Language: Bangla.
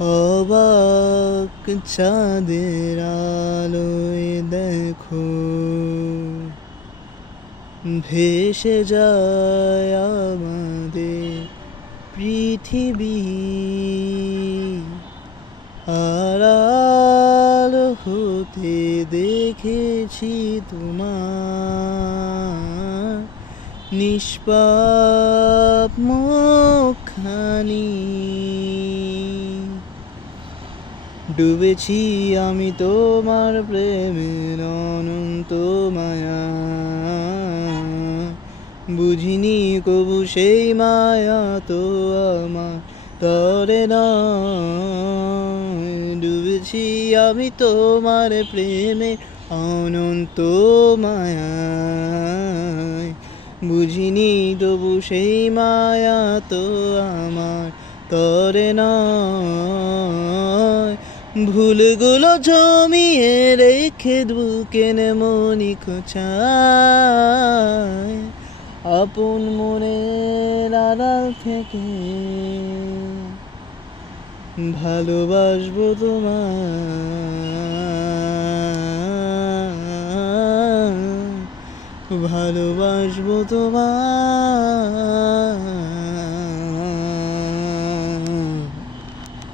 অবাক চাঁদের আলোয় দেখো ভেসে যায় আমাদের পৃথিবী, আড়াল হতে দেখেছি তোমার নিষ্পাপ মুখখানি। ডুবেছি আমি তোমার প্রেমের অনন্ত মায়া, বুঝিনি কবু সেই মায়া তো আমার তরে নয়। ডুবেছি আমি তোমার প্রেমে অনন্ত মায়ায়, বুঝিনি তবু সেই মায়া তো আমার তরে নয়। ভুলগুলো জমিয়ে রেখে বুকের মনি খোঁচায়, আপন মনের আড়াল থেকে ভালোবাসবো তোমায়, ভালোবাসবো তোমায়।